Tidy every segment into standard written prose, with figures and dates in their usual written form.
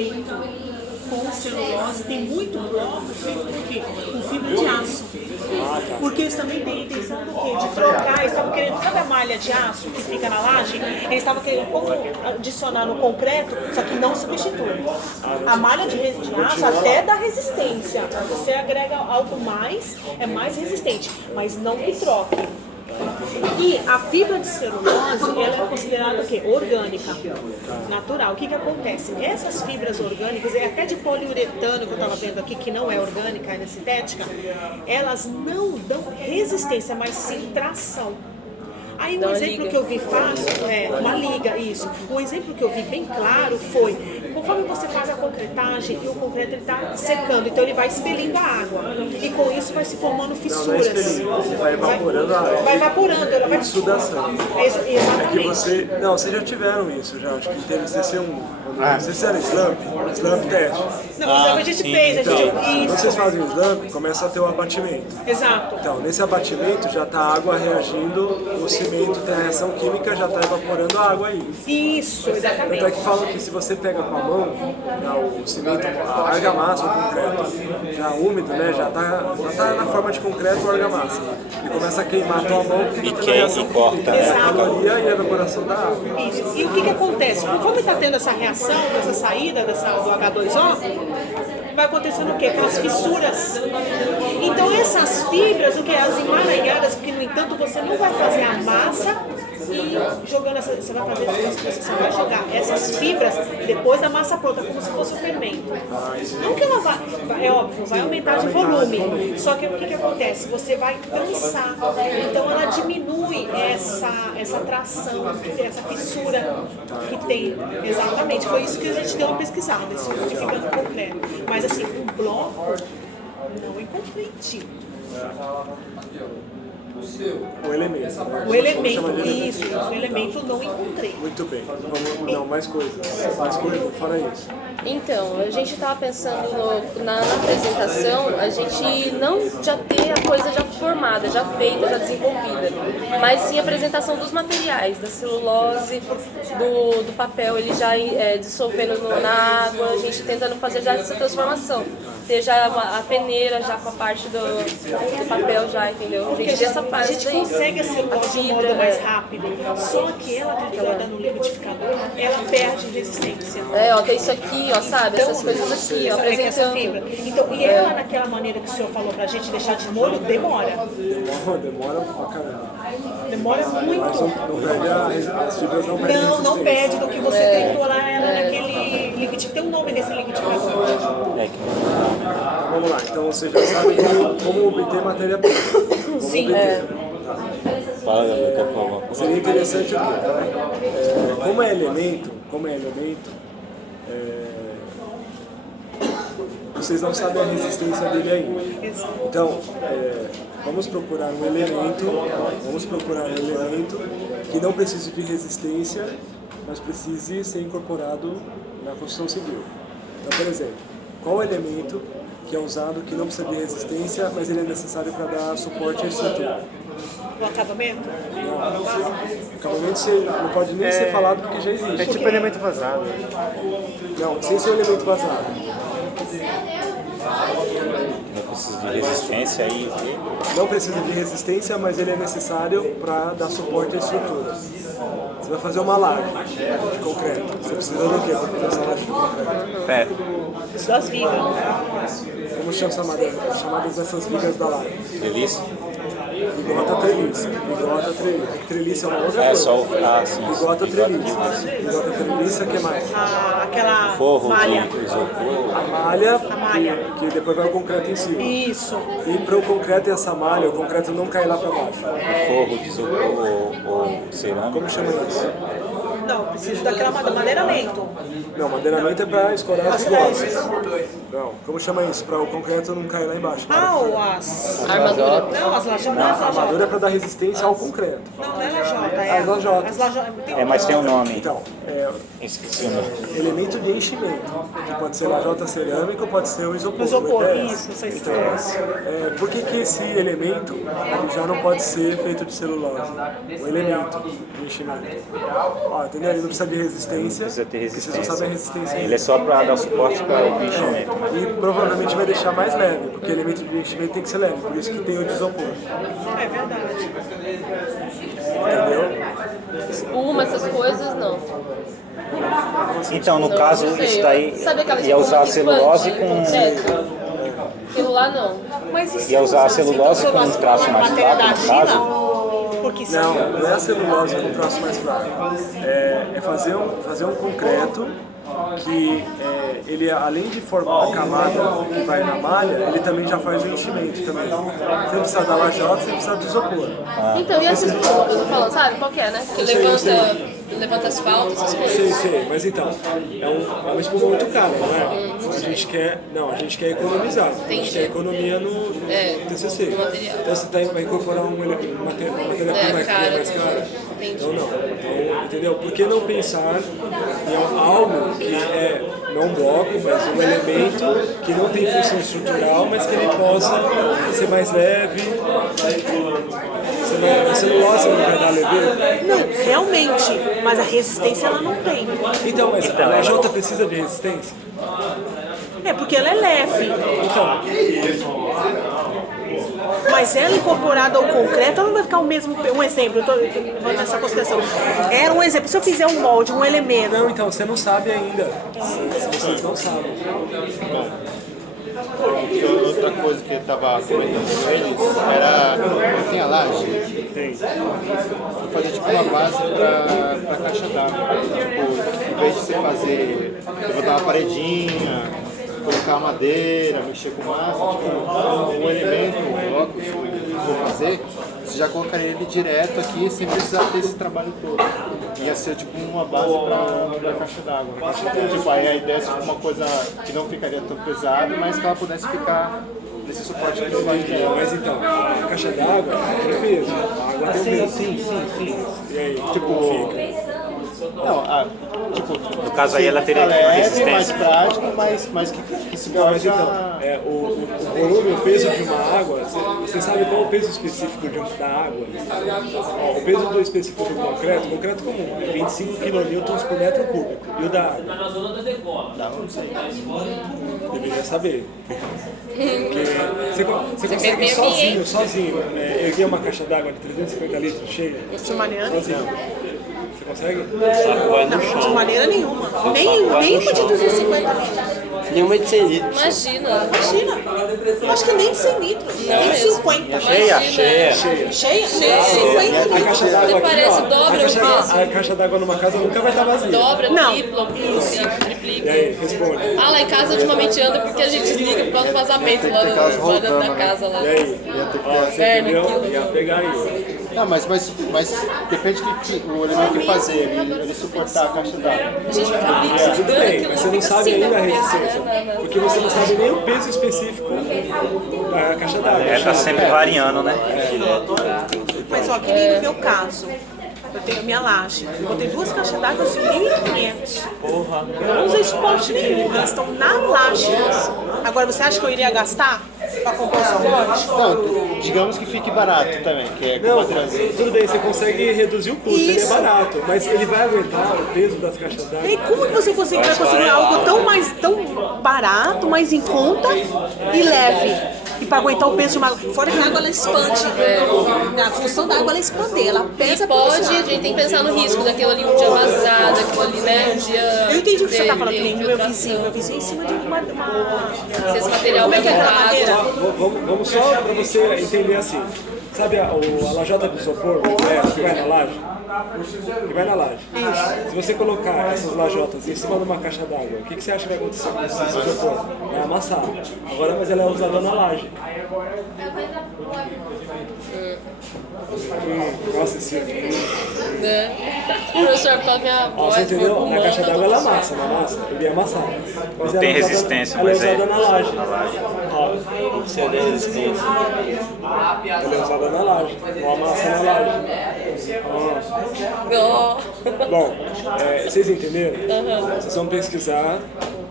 feito com celulose, tem muito bloco feito com o quê? Com fibra de aço. Porque eles também têm a intenção do quê? De trocar, eles estavam querendo, sabe a malha de aço que fica na laje? Eles estavam querendo como adicionar no concreto, só que não substitui. A malha de aço até dá resistência, você agrega algo mais, é mais resistente, mas não que troque. E a fibra de celulose, ela é considerada o quê? Orgânica, natural. O que acontece? Essas fibras orgânicas, e até de poliuretano que eu estava vendo aqui, que não é orgânica, é sintética, elas não dão resistência, mas sim tração. Aí um exemplo que eu vi fácil, uma liga, isso. Um exemplo que eu vi bem claro foi, conforme você faz a concretagem e o concreto está secando, então ele vai expelindo a água. E com isso vai se formando fissuras. Vai evaporando a água. Vai evaporando, ela vai... Sudação. Exatamente. É que vocês já tiveram isso, já. Acho que teve CC1. Não sei se era slump teste. Não, slump a gente fez, a gente... Quando vocês fazem o slump, começa a ter o abatimento. Exato. Então, nesse abatimento já está a água reagindo, o cimento tem a reação química, já está evaporando a água aí. Isso, exatamente. Tanto é que falam que se você pega com a mão, o cimento, a argamassa, o concreto, já úmido, né, já tá na forma de concreto ou argamassa. E começa a queimar a tua mão, porque tem a reação química, a caloria e a evaporação da água. Isso. E o que acontece? Conforme está tendo essa reação, essa saída do H2O, vai acontecendo o quê? Com as fissuras. Então essas fibras, o que? As emaranhadas, que no entanto você não vai fazer a massa e jogando essa, você vai fazer você vai jogar essas fibras depois da massa pronta, como se fosse um fermento. Não que ela vai, é óbvio, vai aumentar de volume, só que o que acontece? Você vai cansar, então ela diminui essa tração, essa fissura que tem. Exatamente, foi isso que a gente deu uma pesquisada, esse solidificando concreto. Mas assim, um bloco não encontrei tipo. O elemento. Né? O elemento, isso, o elemento não encontrei. Muito bem. Vamos, não, mais coisas. Fala isso. Então, a gente estava pensando na apresentação, a gente não já ter a coisa já formada, já feita, já desenvolvida, mas sim a apresentação dos materiais, da celulose, do papel, ele já dissolvendo na água, a gente tentando fazer já essa transformação. Ter já a peneira já com a parte do papel já, entendeu? A gente vê essa parte. A gente consegue a celulose de um modo mais rápido, só que ela triturada no liquidificador, ela perde resistência. Ó, tem isso aqui, ó, sabe? Então, essas coisas aqui, ó, essa apresentando. fibra. Então, e ela naquela maneira que o senhor falou pra gente deixar de molho, demora. Demora pra caramba. Demora muito. Mas não perde as fibras, não perde resistência. Não perde do que você triturar ela naquele liquidificador. Tem um nome desse liquidificador. Vamos lá, então você já sabe como obter matéria-prima. Sim. Fala, Gabriel, quer falar alguma coisa? Seria interessante o quê? Como é elemento, vocês não sabem a resistência dele ainda. Então, vamos procurar um elemento que não precise de resistência, mas precise ser incorporado na construção civil. Então, por exemplo, qual elemento que é usado que não precisa de resistência, mas ele é necessário para dar suporte à estrutura? O acabamento? Não. O acabamento não pode nem ser falado porque já existe. É tipo elemento vazado. Não, sem ser um elemento vazado. Não precisa de resistência aí. Não precisa de resistência, mas ele é necessário para dar suporte à estrutura. Você vai fazer uma laje de concreto. Você precisa do quê para fazer essa laje de concreto? Ferro. Suas vigas. Como chamadas essas vigas da laje? Delícia? Bigota treliça. Treliça é uma outra coisa. É só o sim. Bigota treliça. Bigota treliça, o que mais? Aquela Forro malha. de isopor. A malha, malha. Que depois vai o concreto em cima. Isso. E para o concreto e essa malha, o concreto não cai lá para baixo. Forro de isopor ou cerâmica. Como chama isso? Não, preciso daquela madeiramento. Não, madeiramento é para escorar as blocos. Não, como chama isso? Para o concreto não cair lá embaixo. Ou as... Armadura. Não, as lajotas. A armadura é para dar resistência ao concreto. Não é lajota, é As lajotas. as lajotas. Mas tem um nome. Então, Esqueci o nome. elemento de enchimento. Que pode ser lajota cerâmica ou pode ser o isopor. Isopor, É isso, essa então, história. por que esse elemento ele já não pode ser feito de celulose? O elemento de enchimento. Ó, entendeu? Ele não precisa de resistência, Precisa ter porque vocês não sabem a resistência. Ele é só para dar suporte para o enchimento. E provavelmente vai deixar mais leve, porque o elemento de enchimento tem que ser leve, por isso que tem o de isopor. É verdade. Entendeu? Espuma, essas coisas, não. Então, no Não, caso, não sei. isso daí Sabe aquela ia usar espuma celulose expande? com... É. Aquilo lá não. Mas e se Ia usar a usasse, celulose então, com um traço mais matéria fraco, da no China? caso? Porque se Não é a celulose com traço mais fraco. É fazer um concreto que ele, além de formar a camada que vai na malha, ele também já faz o enchimento também. Você precisa da lajota, você precisa do isopor. Então, e essa espuma que eu tô falando, sabe qual que é, né? Que levanta asfalto, essas coisas. Sei, mas então, é uma espuma muito cara, não é? A gente quer economizar. A gente quer economia no TCC. no material. Então você vai incorporar uma matéria-prima que é mais cara. Entendi. Então não. Então, entendeu? Por que não pensar em algo que não um bloco, mas um elemento que não tem função estrutural, mas que ele possa ser mais leve. A celulose não vai dar leveza. não, realmente, mas a resistência ela não tem. Então, mas a lajota precisa de resistência? É porque ela é leve. Então, Mas ela incorporada ao concreto, ela não vai ficar o mesmo. Um exemplo, eu estou levando essa consideração. Era um exemplo, se eu fizer um molde, um elemento. não, então, você não sabe ainda. Vocês não sabem. Outra coisa que eu estava comentando com eles era. Tem a laje? Tem. Fazer tipo uma base para caixa d'água. Tipo, em vez de você levantar uma paredinha, colocar madeira, mexer com massa, tipo, um elemento, um bloco que for fazer, você já colocaria ele direto aqui sem precisar ter esse trabalho todo. Ia ser tipo uma base para caixa d'água. Tipo, aí a ideia é tipo, uma coisa que não ficaria tão pesada, mas que ela pudesse ficar nesse suporte que vai dela. Mas então, a caixa d'água tem peso. A água tem peso. Sim. E aí, tipo, fica. Não, tipo, No caso aí ela teria uma mais resistência. prático, mas que se Não, mas pode então, o volume, o peso de uma água, você sabe qual é o peso específico da água? Ó, o peso específico do concreto comum, é 25 kN por metro cúbico. E o da água? não sei. Deveria saber. Porque você consegue bem sozinho, erguer uma caixa d'água de 350 litros cheia? De maneira nenhuma. Sozinho. Você consegue? Não, de maneira nenhuma. Nem uma de 250 litros. Nenhuma de 100 litros. Imagina. Imagina. Eu acho que nem 100 litros. Nem 50. Cheia. Cheia? 50 A litros. caixa d'água aqui, Parece ó, dobra o peso. a caixa d'água numa casa nunca vai estar vazia. Dobra, Não. tripla, triplica. E aí, responde. Ah, lá em casa ultimamente anda porque a gente liga por causa do vazamento lá da casa lá. E aí? Ó, você Inferno, entendeu? aquilo. Ia pegar aí. Não, mas depende que o elemento que fazer, ele suportar a caixa d'água. Gente, tá Tudo bem, mas você não sabe ainda a resistência. Porque você não sabe nem o peso específico da caixa d'água. Tá sempre variando, né? Mas ó, que nem no meu caso. Eu tenho a minha laje. Eu botei 2 caixas d'água de 1.500. Eu não usei suporte nenhum, elas estão na laje. Agora, você acha que eu iria gastar para comprar o suporte? Não, digamos que fique barato também, que é com Não, materialzinho. tudo bem, você consegue reduzir o custo, ele é Isso. barato, mas ele vai aguentar o peso das caixas E d'água. aí, como que você vai conseguir algo tão barato, mais em conta e leve? E para aguentar o peso de uma... Fora que a água ela expande. A função da água ela é expandir, ela pesa E pode, pra a gente tem que pensar no risco daquilo ali um dia vazar, daquilo ali, né, um dia... Eu entendi o que você tá falando, que nem meu infiltração. vizinho em cima de uma... Se esse material Como é que é aquela vai madeira? Vamos só para você entender assim. Sabe a lajota de isopor que vai na laje? Que vai na laje. Se você colocar essas lajotas em cima de uma caixa d'água, o que você acha que vai acontecer com esse isopor? Vai amassar. Agora, mas ela é usada na laje. Nossa, esse... Né? O professor, com a minha Ó, voz, você entendeu? meu Na caixa pulmão, d'água ela amassa, não amassa? Ele ia amassar. Mas Não tem ela é usada- resistência, ela é mas é- usada na laje. Ó, Precisa de resistência. ela é usada na laje. Não amassa na laje. Ó. Bom, vocês entenderam? Vocês vão pesquisar,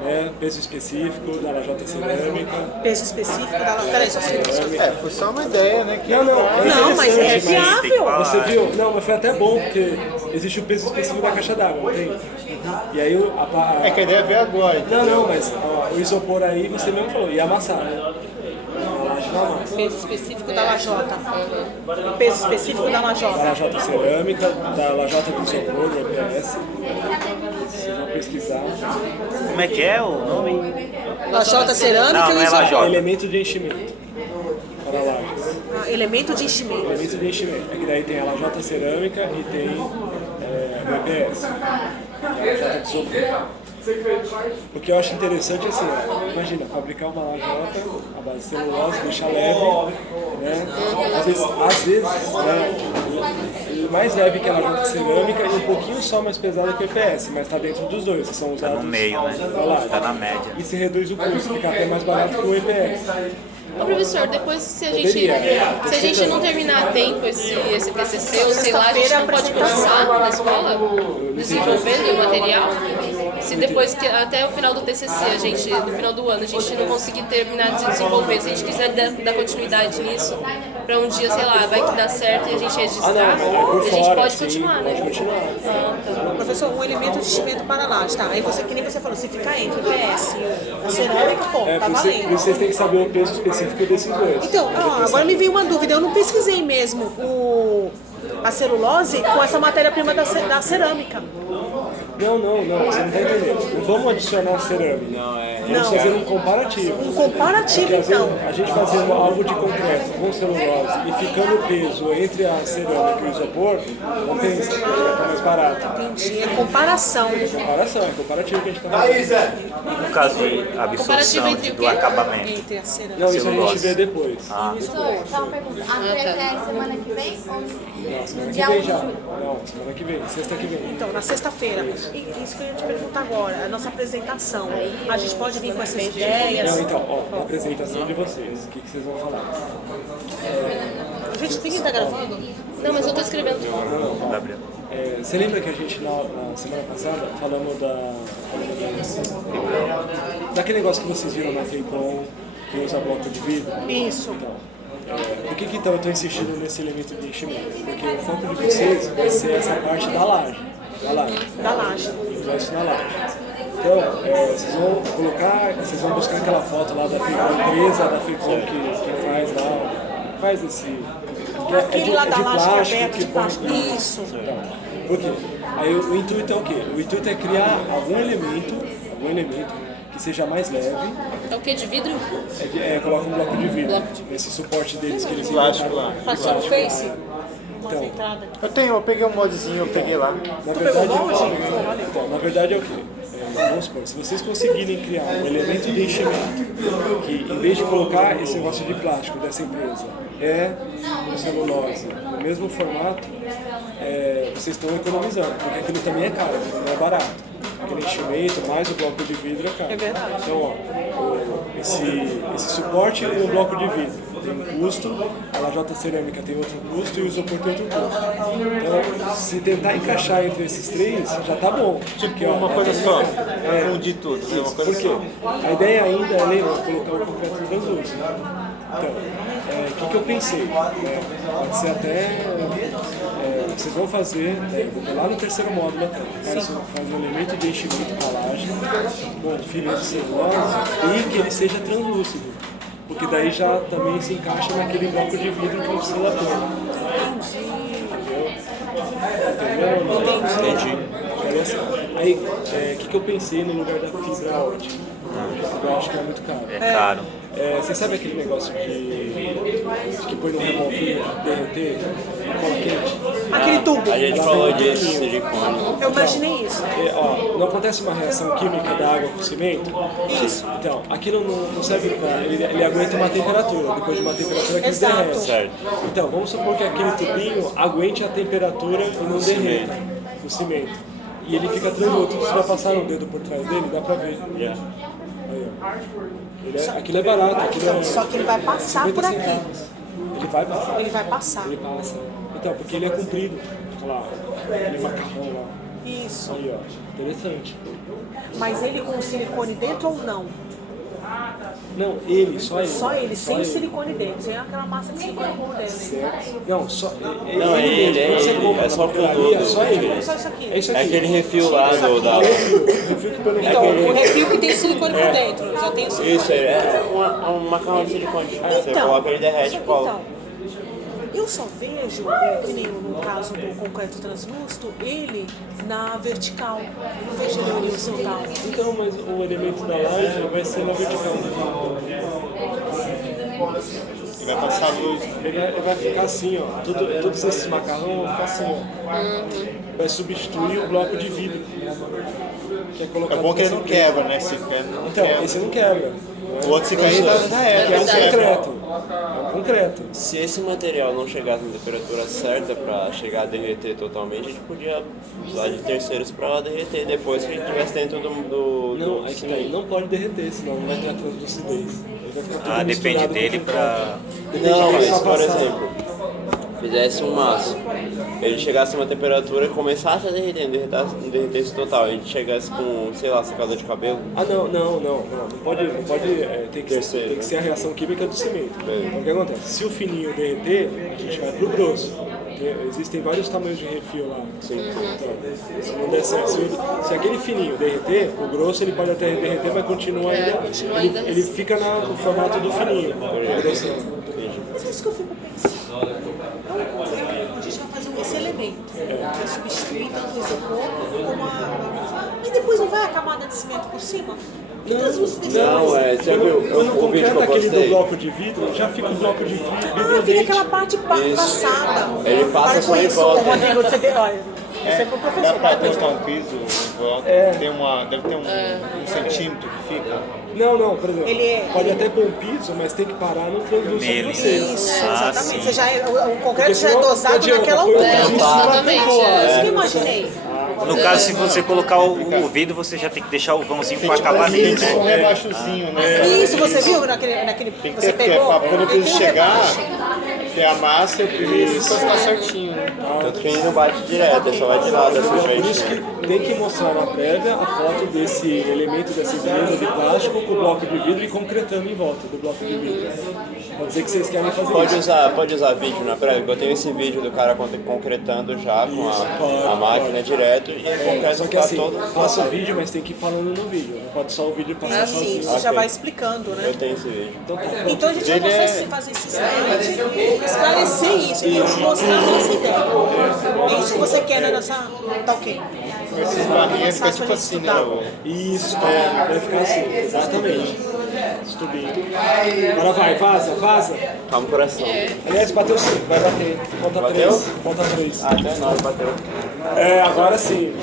né, peso específico da lajota cerâmica. Peso específico da... Peraí, só um segundo. Foi só uma ideia, né? Não, Não, mas é interessante, viável. Você viu? Não, mas foi até bom, porque existe o peso específico da caixa d'água, não tem? E aí É que a ideia veio agora. Não, mas ó, o isopor aí, você mesmo falou, ia amassar. A laje não amassa. Peso específico da lajota. Peso específico da Da lajota. lajota cerâmica, da lajota do isopor, do EPS. Vocês vão pesquisar. Como é que é o nome? Lajota cerâmica Não, e não é isopor. lajota. Elemento de enchimento para lajes. Ah, elemento de enchimento. Elemento de enchimento. É que daí tem a lajota cerâmica e tem o EPS. A lajota de isopor. O que eu acho interessante é assim, ó, imagina, fabricar uma lajota à base de celulose, deixar leve, né? Às vezes né, mais leve que a lajota cerâmica e um pouquinho só mais pesada que o EPS, mas está dentro dos dois, que são Tá usados no meio, né? na laje. Tá na média. E se reduz o custo, fica até mais barato que o EPS. Ô professor, depois se a gente não terminar a tempo esse TCC, ou sei lá, a gente não pode começar na escola desenvolvendo o material? Se depois que até o final do TCC, no final do ano, a gente não conseguir terminar de desenvolver, se a gente quiser dar continuidade nisso, para um dia, sei lá, vai que dá certo e a gente registrar, a gente pode continuar, né? Pode continuar. Professor, um elemento de enchimento para laje, tá? Aí você, que nem você falou, se ficar entre o EPS e a cerâmica, pô, tá valendo. Vocês têm que saber o peso específico desses dois. Então, ó, agora me veio uma dúvida, eu não pesquisei mesmo a celulose com essa matéria-prima da cerâmica. Não, você não está entendendo. Não vamos adicionar cerâmica. Vamos fazer um comparativo. Um comparativo, Porque, às vezes, então. a gente fazendo algo de concreto com celulose e ficando o peso entre a cerâmica e o isopor, compensa, porque vai ficar mais barato. Entendi, é comparação. Comparação, é comparativo que a gente está fazendo. No caso de absorção Comparativo entre o do quê? acabamento. Entre a cerâmica. Não, isso a gente Celulose. vê depois. Só uma pergunta. A pré é semana que vem ou Não, semana no que dia vem 1 de já. julho? Não, semana que vem, sexta que vem. Então, na sexta-feira. E isso que eu ia te perguntar agora, a nossa apresentação. A gente pode vir com essas ideias. Não, então, ó, a apresentação de vocês. O que vocês vão falar? A gente tem que estar gravando? Não, mas eu tô escrevendo. Gabriel. Você lembra que a gente na semana passada falamos daquele negócio que vocês viram na Feicom, que usa bloco de vidro? Isso. Então, por que então eu estou insistindo nesse elemento de enchimento? Porque o foco de vocês vai ser essa parte da laje. Da laje. Usar isso na laje. Então, vocês vão colocar, vocês vão buscar aquela foto lá da Feicom, empresa da Feicom que faz lá, faz esse... Aquele lá da laje plástico, aberto de plástico. Isso. Então, por quê? Aí o intuito é o quê? O intuito é criar algum elemento que seja mais leve. É o que de vidro? Coloca um bloco de vidro. Bloco de vidro. Esse suporte deles que eles Plástico inventaram. lá. Passou o Face? Então, Entrada. Eu peguei um modzinho, eu peguei lá. na verdade, pegou longe? então, na verdade é o quê? Vamos supor, se vocês conseguirem criar um elemento de enchimento que, em vez de colocar esse negócio de plástico dessa empresa, um celulose, no mesmo formato, vocês estão economizando, porque aquilo também é caro, não é barato. Aquele enchimento mais o bloco de vidro é caro. É verdade. Então, ó, esse suporte e o bloco de vidro tem um custo, a lajota cerâmica tem outro custo e o isopor tem outro custo. Então, se tentar encaixar entre esses três, já tá bom. Tipo, uma coisa só. Fundir tudo, né? Uma coisa Por quê? só. A ideia ainda é colocar o concreto translúcido. Então, o que eu pensei? Pode ser até... vocês vão fazer, lá no terceiro módulo até, faz um elemento de enchimento para laje, com fibra de celulose e que ele seja translúcido. Porque daí já também se encaixa naquele bloco de vidro que não precisa pôr. Entendeu? Entendi. Olha só. Aí, o que eu pensei no lugar da fibra ótica? Porque a fibra ótica é muito caro. É caro. Você sabe aquele negócio que põe no revolvinho, derreter, cola quente? Aquele tubo. A gente falou disso, silicone. Eu imaginei isso. Não acontece uma reação química da água com o cimento? Isso. Então, aquilo não serve para... Ele aguenta uma temperatura, depois de uma temperatura que Exato. derrete. Certo. Então, vamos supor que aquele tubinho aguente a temperatura e não derreta o cimento. E ele fica translúcido. Se você vai passar no dedo por trás dele, dá pra ver. Yeah. Aí, ó. Aquilo é barato, aquilo é... Só que ele vai passar 50 por aqui. centavos. Ele vai passar. Ele vai passar. Ele passa. Então, porque ele é comprido. Olha lá, aquele macarrão lá. Isso. Aí, ó. Interessante. Mas ele com o silicone dentro ou não? Não, ele, só ele. Só ele, sem o ele. silicone dele, sem aquela massa de silicone como dele. Não, só ele. Não, é ele, mesmo. Quando você compra é só na papelaria, é só ele. Só isso aqui. É isso É aqui. aquele refil lá do da. Refil que pelo Então, o refil que tem silicone por dentro, já tem o silicone. Isso, é um macarrão de silicone. Você coloca ele derrete e cola. Então, eu só vejo, que nem no caso do concreto translúcido, ele na vertical. Eu não vejo ele horizontal. Então, mas o elemento da laje vai ser na vertical. E vai passar luz. Ele vai ficar assim, ó. Todos esses macarrão vão ficar assim, ó. Vai substituir o bloco de vidro. Que é É colocado bom que ele nessa não peça. quebra, né? Se não Então, quebra. esse não quebra. O outro se cair da Que é um época. concreto. É um concreto. Se esse material não chegasse na temperatura certa para chegar a derreter totalmente, a gente podia usar de terceiros para derreter depois que a gente estivesse dentro do Não, aí que tá, ele não pode derreter, senão não vai ter a translucidez. Ele vai ficar tudo Ah, depende misturado dele com pra... Depende Não, de quem mas vai por passar. exemplo, fizesse um maço, ele chegasse a uma temperatura e começasse a derretesse total, a gente chegasse com, sei lá, secador de cabelo. Ah, não pode, tem que ser a reação química do cimento. Então, o que acontece? Se o fininho derreter, a gente vai pro grosso. Existem vários tamanhos de refil lá. Então, se não der certo, se aquele fininho derreter, o grosso ele pode até derreter, mas continua ainda, ele fica no formato do fininho. Mas é isso que eu fico pensando. A gente vai fazer esse elemento, vai substituir tanto o isopor como a... E depois não vai a camada de cimento por cima? Que translucidez Não, você viu Quando o vídeo que concreto eu aquele do postei? bloco de vidro, já fica o bloco de vidro fica dentro. aquela parte passada. Ele passa Para só com em isso, volta. Rodrigo, você tem... Olha, você é pro Dá professor. pra botar um piso em volta. Deve ter um centímetro que fica. Não, por exemplo, Ele pode até pôr um piso, mas tem que parar no translúcido Nele. vocês. Isso, Ah, exatamente. sim. Você já o concreto já é senão não dosado adianta, naquela põe o altura. piso em Tá. cima, Exatamente, acabou. É isso que eu imaginei. No caso, se você colocar o vidro, você já tem que deixar o vãozinho com acabamento, Tem um né? rebaixozinho, né? Isso, você viu naquele Tem que você ter, porque pegou? quando o Tem piso um chegar, rebaixo. tem a massa e o piso tá certinho, né? Tanto que ele não bate direto, ele só vai de lado assim, Por isso gente. que tem que mostrar na prévia a foto desse elemento, dessa empresa de plástico com o bloco de vidro e concretando em volta do bloco de vidro. Pode dizer que vocês querem fazer isso. Pode usar vídeo na prévia, eu tenho esse vídeo do cara concretando já com a máquina direto e ele concreta Só que assim, passa o vídeo, mas tem que ir falando no vídeo. Não pode só o vídeo passar Assim, sozinho. você já vai explicando, né? Eu tenho esse vídeo. Então a gente vai mostrar se fazer esse slide, esclarecer isso e mostrar a nossa ideia. É isso que você quer, né? Nessa... Tá ok. Esses barrinhos ficam tipo assim, né? Isso, vai ficar assim, exatamente. Esse tubinho. Agora vai, vaza. Calma o coração. Aliás, bateu 5, vai bater. Falta Bateu? 3. Falta 3. Ah, até 9 bateu. Agora sim.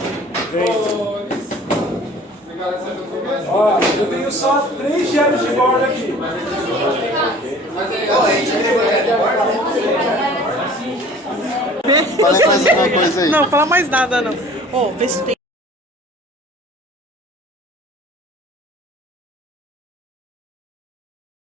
Vem. Ó, eu tenho só 3 gelos de borda aqui. Fala mais alguma coisa aí. Não, fala mais nada não. Ó, vê se tem